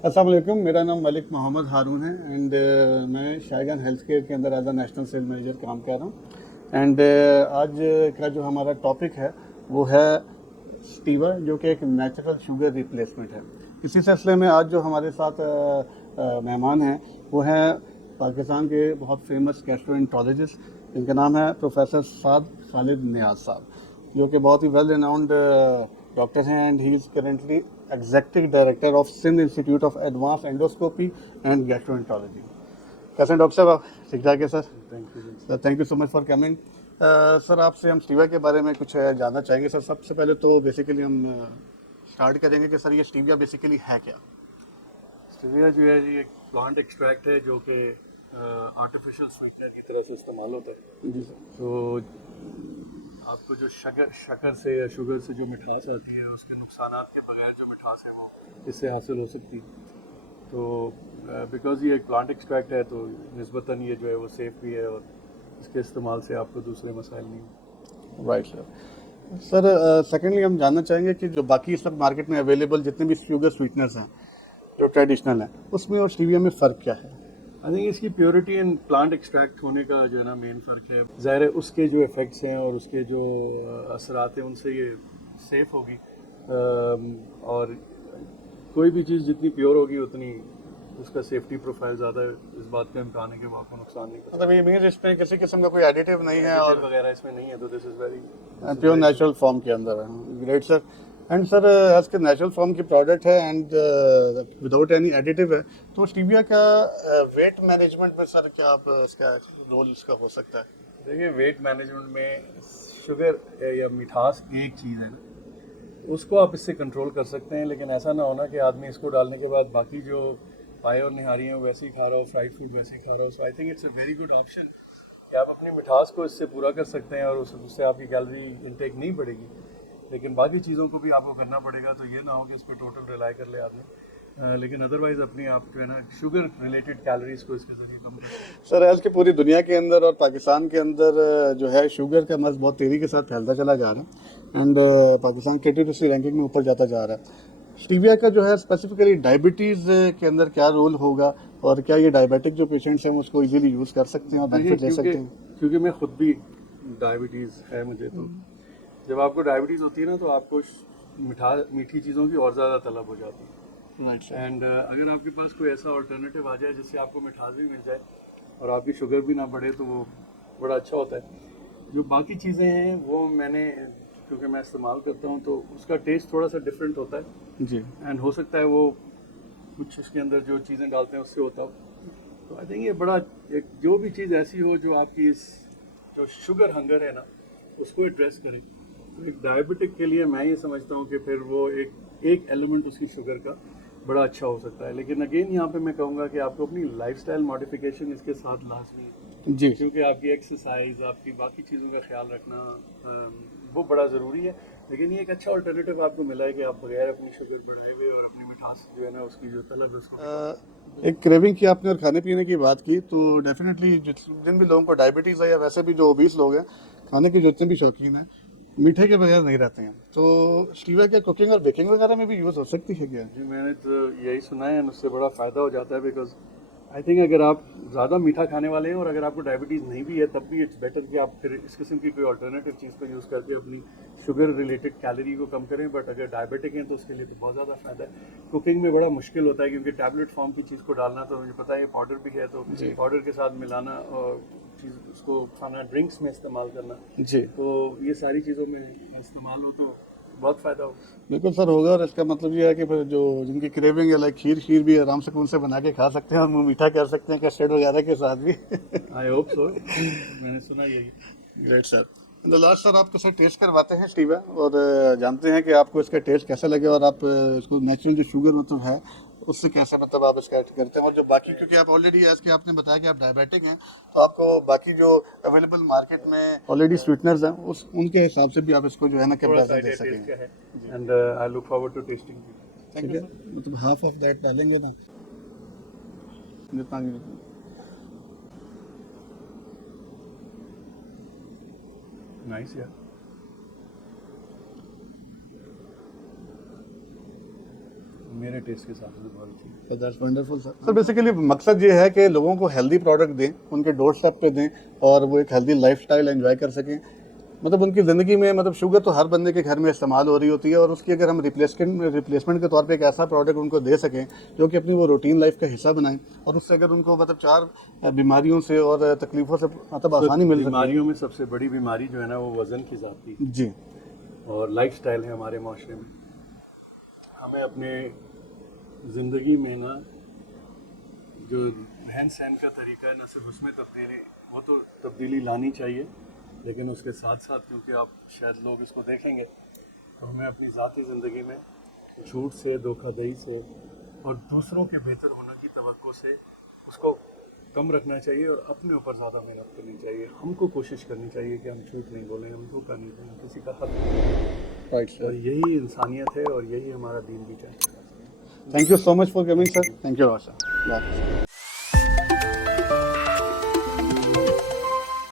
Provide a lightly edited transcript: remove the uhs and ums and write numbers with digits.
अस्सलाम वालेकुम, मेरा नाम मलिक मोहम्मद हारून है एंड मैं शायगन हेल्थ केयर के अंदर as a national sale manager काम कर रहा हूँ। एंड आज का जो हमारा टॉपिक है वो है स्टीवा, जो कि एक नेचुरल शुगर रिप्लेसमेंट है। इसी सिलसिले में आज जो हमारे साथ मेहमान हैं वो हैं पाकिस्तान के बहुत फेमस गैस्ट्रोएंटरोलॉजिस्ट, जिनका नाम है प्रोफेसर साद खालिद नियाज साहब, जो कि बहुत ही वेल रिनाउंड डॉक्टर हैं and he is currently executive director of Sindh institute of advance endoscopy and gastroenterology. कैसे हैं डॉक्टर साहब आप? ठीक ठाक है sir? Thank you sir thank you so much for coming. Sir आपसे हम स्टीविया के बारे में कुछ जानना चाहेंगे सर। सबसे पहले तो बेसिकली हम स्टार्ट करेंगे कि सर ये स्टीविया बेसिकली है क्या? स्टीविया जो है जी एक प्लांट एक्सट्रैक्ट है जो कि आर्टिफिशियल स्वीटनर की तरह से इस्तेमाल होता है। जी सर। तो आपको जो शक्कर से या शुगर से जो मिठास आती है उसके नुकसानात के बगैर जो मिठास है वो इससे हासिल हो सकती है। तो बिकॉज ये एक प्लांट एक्सट्रैक्ट है तो निस्बतन ये जो है वो सेफ भी है और इसके इस्तेमाल से आपको दूसरे मसाइल नहीं। Right sir. सर सेकेंडली हम जानना चाहेंगे कि जो बाकी सब मार्केट में अवेलेबल जितने भी शुगर स्वीटनर्स हैं जो ट्रेडिशनल हैं, उसमें और स्टीविया में फ़र्क क्या है? आई थिंक इसकी प्योरिटी एंड प्लांट एक्सट्रैक्ट होने का जो है ना मेन फ़र्क है। ज़ाहिर है उसके जो इफ़ेक्ट्स हैं और उसके जो असरात हैं उनसे ये सेफ़ होगी। और कोई भी चीज़ जितनी प्योर होगी उतनी उसका सेफ्टी प्रोफाइल ज़्यादा है। इस बात का इम्कान है कि वो आपको नुकसान नहीं कर मतलब ये मीन्स इसमें किसी किस्म का कोई एडिटिव नहीं है सकता। और वगैरह इसमें नहीं है तो this is pure very natural form के अंदर है। Great sir. And sir as के नेचुरल फॉर्म की प्रोडक्ट है एंड विदाउट एनी एडिटिव है, तो स्टीविया का वेट मैनेजमेंट में सर क्या आप इसका रोल इसका हो सकता है? देखिए वेट मैनेजमेंट में शुगर या मिठास एक चीज़ है ना, उसको आप इससे कंट्रोल कर सकते हैं, लेकिन ऐसा ना होना कि आदमी इसको डालने के बाद बाकी जो पाए और निहारी हैं वैसे ही खा रहा हो, फ्राइड फूड वैसे ही खा रहा हो। So I think it's a very good option कि आप अपनी मिठास को इससे पूरा कर सकते हैं और उससे आपकी कैलोरी इंटेक नहीं बढ़ेगी, लेकिन बाकी चीज़ों को भी आपको करना पड़ेगा। तो ये ना हो कि इस पर टोटल रिलाई कर ले आदमी, लेकिन अदरवाइज़ अपनी आप जो है ना शुगर रिलेटेड कैलोरीज को इसके ज़रिए कम कर सकते सर आज के पूरी दुनिया के अंदर और पाकिस्तान के अंदर जो है शुगर का मर्ज बहुत तेज़ी के साथ फैलता चला जा रहा है एंड पाकिस्तान केटीसी रैंकिंग में ऊपर जाता जा रहा है। स्टीविया का जो है स्पेसिफिकली डायबिटीज़ के अंदर क्या रोल होगा और क्या ये डायबिटिक जो पेशेंट्स हैं उसको इजीली यूज़ कर सकते हैं और हैं। देखिए बेनिफिट ले सकते हैं? क्योंकि मैं खुद भी डायबिटीज़ है मुझे, तो जब आपको डायबिटीज़ होती है ना तो आपको मीठी चीज़ों की और ज़्यादा तलब हो जाती है। Right sir. एंड अगर आपके पास कोई ऐसा ऑल्टरनेटिव आ जाए जिससे आपको मिठास भी मिल जाए और आपकी शुगर भी ना बढ़े तो वो बड़ा अच्छा होता है। जो बाकी चीज़ें हैं वो मैंने क्योंकि मैं इस्तेमाल करता हूँ तो उसका टेस्ट थोड़ा सा डिफरेंट होता है। जी। एंड हो सकता है वो कुछ उसके अंदर जो चीज़ें डालते हैं उससे होता हो। तो आई थिंक ये बड़ा एक जो भी चीज़ ऐसी हो जो आपकी इस जो शुगर हंगर है ना उसको एड्रेस करे। तो एक डायबिटिक के लिए मैं ये समझता हूँ कि फिर वो एक एलिमेंट उसकी शुगर का बड़ा अच्छा हो सकता है। लेकिन अगेन यहाँ पे मैं कहूँगा कि आपको अपनी लाइफस्टाइल मॉडिफिकेशन इसके साथ लाजमी है, जी। क्योंकि आपकी एक्सरसाइज आपकी बाकी चीज़ों का ख्याल रखना वो बड़ा ज़रूरी है। लेकिन ये एक अच्छा अल्टरनेटिव आपको मिला है कि आप बगैर अपनी शुगर बढ़ाए हुए और अपनी मिठास जो है ना उसकी जो तलब है उसको एक क्रेविंग की आपने और खाने पीने की बात की, तो डेफिनेटली जिन भी लोगों को डायबिटीज़ है या वैसे भी जो ओबीस लोग हैं, खाने के जितने भी शौकीन हैं, मीठे के बगैर नहीं रहते हैं। तो स्टीविया क्या कुकिंग और बेकिंग वगैरह में भी यूज़ हो सकती है क्या? जी मैंने तो यही सुना है, उससे बड़ा फ़ायदा हो जाता है। बिकॉज आई थिंक अगर आप ज़्यादा मीठा खाने वाले हैं और अगर आपको डायबिटीज़ नहीं भी है तब भी इट्स बेटर कि आप फिर इस किस्म की कोई अल्टरनेटिव चीज़ को यूज़ करके अपनी शुगर रिलेटेड कैलोरी को कम करें। बट अगर डायबिटिक हैं तो उसके लिए तो बहुत ज़्यादा फ़ायदा है। कुकिंग में बड़ा मुश्किल होता है क्योंकि टैबलेट फॉर्म की चीज़ को डालना, तो मुझे पता है ये पाउडर भी है, तो जी। पाउडर के साथ मिलाना और चीज़ उसको खाना ड्रिंक्स में इस्तेमाल करना, जी। तो ये सारी चीज़ों में इस्तेमाल हो तो बहुत फ़ायदा हो। बिल्कुल सर होगा, और इसका मतलब ये है कि फिर जो जिनकी क्रेविंग है लाइक खीर खीर भी आराम से उनसे बना के खा सकते हैं और मुँह मीठा कर सकते हैं कस्टर्ड वगैरह के साथ भी। आई होप सो, मैंने सुना यही। Great sir. The last sir आपको सर टेस्ट करवाते हैं स्टीवा, और जानते हैं कि आपको इसका टेस्ट कैसा लगे और आप इसको नेचुरल जो शुगर मतलब है उससे कैसे मतलब आप इसका ऐड करते हैं, और जो बाकी क्योंकि आप ऑलरेडी एज के आपने बताया कि आप डायबिटिक हैं, तो आपको बाकी जो अवेलेबल मार्केट में ऑलरेडी स्वीटनर्स हैं उस उनके हिसाब से भी आप इसको जो है ना थोड़ा सा कंपेरिजन दे आइडिया टेस्ट सकेंगे। का है। जी। And I look forward to testing. Thank you sir. मतलब हाफ ऑफ दैट डालेंगे ना जितना। नाइस यार। मेरे टेस्ट के हिसाब से तो बहुत अच्छी है। That's wonderful sir. Sir basically मकसद ये है कि लोगों को हेल्दी प्रोडक्ट दें, उनके डोर स्टेप पे दें और वो एक हेल्दी लाइफस्टाइल एंजॉय कर सकें। मतलब उनकी ज़िंदगी में मतलब शुगर तो हर बंदे के घर में इस्तेमाल हो रही होती है और उसकी अगर हम रिप्लेसमेंट के तौर पे एक ऐसा प्रोडक्ट उनको दे सकें जो कि अपनी वो रूटीन लाइफ का हिस्सा बनाएं और उससे अगर उनको मतलब 4 बीमारियों से और तकलीफ़ों से मतलब आसानी मिल सकती बीमारियों में सबसे बड़ी बीमारी जो है ना वो वज़न की ज़ाती है। जी और लाइफस्टाइल है हमारे माशरे में। हमें अपने ज़िंदगी में ना जो रहन सहन का तरीका है ना सिर्फ उसमें तब्दीली लानी चाहिए, लेकिन उसके साथ साथ क्योंकि आप शायद लोग इसको देखेंगे तो हमें अपनी ज़ाती ज़िंदगी में झूठ से, धोखाधड़ी से और दूसरों के बेहतर होने की तवक्को से उसको कम रखना चाहिए और अपने ऊपर ज़्यादा मेहनत करनी चाहिए। हमको कोशिश करनी चाहिए कि हम झूठ नहीं बोलें, हम धोखा नहीं दें, किसी का हक नहीं दें। राइट और सर। यही इंसानियत है और यही हमारा दीन भी चाहता है। Thank you so much for coming sir. Thank you sir.